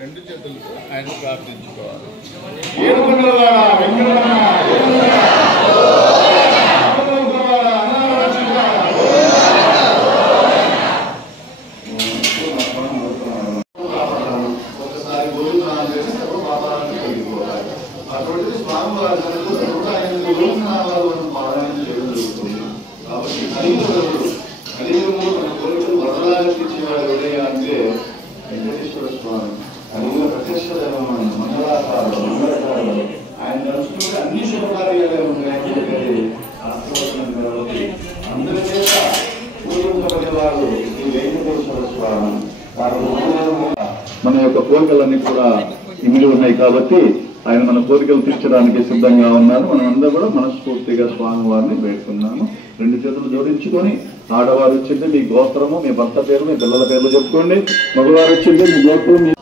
రెండు చేతులతో ఆయన ప్రార్థించుకోవాలి. ఒకసారి గోధుమనాలు చేసి పాపాలను కలిగిపోతాయి. అటువంటి స్వామివారి పారాయణ చేయడం జరుగుతుంది. కాబట్టి కలియుగంలో మన కోరికలు వరదాలకు ఇచ్చేవాడు ఎవరయ్యా అంటే వెంకటేశ్వర స్వామి. కలియుగ ప్రత్యక్ష దైవమైన మంగళాకారుడు మంగళకారుడు ఆయన దర్శనంలో అన్ని శుభకార్యాలే ఉంటాయని చెప్పేది ఆత్మవచనం కాబట్టి అందరి చేత పూజించబడేవారు ఈ వెంకటేశ్వర స్వామి. మన యొక్క కోరికలన్నీ కూడా ఇమిడి ఉన్నాయి కాబట్టి ఆయన మన కోరికలు తీర్చడానికి సిద్ధంగా ఉన్నారు. మనం అందరూ కూడా మనస్ఫూర్తిగా స్వామి వారిని వేడుకున్నాము. రెండు చేతులు జోడించుకొని ఆడవారు వచ్చింది మీ గోత్రము, మీ భర్త పేరు, మీ పిల్లల పేర్లు చెప్పుకోండి. మగవారు వచ్చింది మీ గోత్రం, మీ